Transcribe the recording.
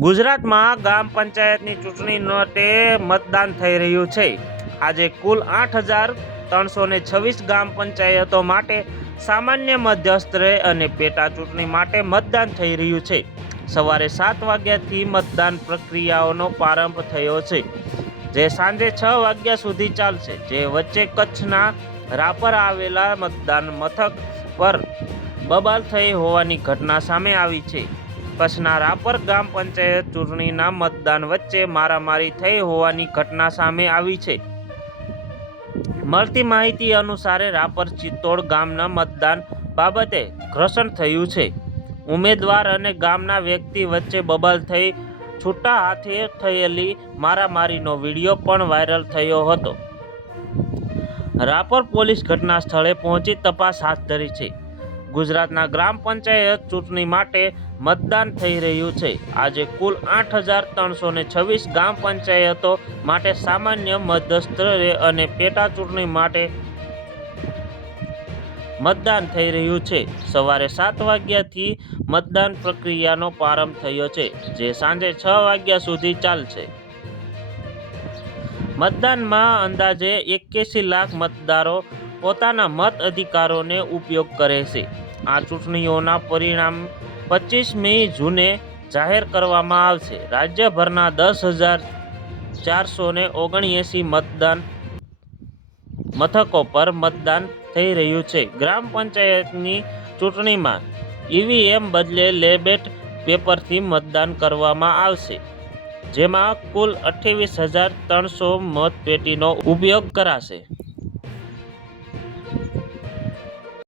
ગુજરાતમાં ગ્રામ પંચાયતની ચૂંટણી માટે મતદાન થઈ રહ્યું છે. આજે કુલ આઠ હજાર ત્રણસો ને છવ્વીસ ગામ પંચાયતો માટે સામાન્ય મધ્યસ્તરે અને પેટા ચૂંટણી માટે મતદાન થઈ રહ્યું છે. સવારે સાત વાગ્યાથી મતદાન પ્રક્રિયાઓનો પ્રારંભ થયો છે. જે સાંજે છ વાગ્યા સુધી ચાલશે. જે વચ્ચે કચ્છના રાપર આવેલા મતદાન મથક પર બબાલ થઈ હોવાની ઘટના સામે આવી છે. કચ્છના રાપર ગ્રામ પંચાયત ચૂંટણીના મતદાન વચ્ચે મારામારી થઈ હોવાની ઘટના સામે આવી છે. મળતી માહિતી અનુસારે રાપર ચિત્તોડ ગામના મતદાન બાબતે ઘર્ષણ થયું છે. ઉમેદવાર અને ગામના વ્યક્તિ વચ્ચે બબાલ થઈ છૂટા હાથે થયેલી મારામારીનો વીડિયો પણ વાયરલ થયો હતો. રાપર પોલીસ ઘટના સ્થળે પહોંચી તપાસ હાથ ધરી છે. ગુજરાતના ગ્રામ પંચાયત ચૂંટણી માટે મતદાન થઈ રહ્યું છે. આજે કુલ આઠ હજાર ત્રણસો ને છવ્વીસ ગ્રામ પંચાયતો માટે સામાન્ય મધ્યસ્તરે અને પેટા ચૂંટણી માટે મતદાન થઈ રહ્યું છે. સવારે સાત વાગ્યાથી મતદાન પ્રક્રિયાનો પ્રારંભ થયો છે, જે સાંજે છ વાગ્યા સુધી ચાલશે. મતદાનમાં અંદાજે એક્યાસી લાખ મતદારો પોતાના મત અધિકારોને ઉપયોગ કરે છે. આ ચૂંટણીઓના પરિણામ પચીસમી જૂને જાહેર કરવામાં આવશે. રાજ્યભરના દસ હજાર ચારસો ને ઓગણએંસી મતદાન મથકો પર મતદાન થઈ રહ્યું છે. ગ્રામ પંચાયતની ચૂંટણીમાં ઈવીએમ બદલે લેબેટ પેપરથી મતદાન કરવામાં આવશે. જેમાં કુલ અઠ્ઠાવીસ હજાર ત્રણસો મતપેટીનો ઉપયોગ કરાશે.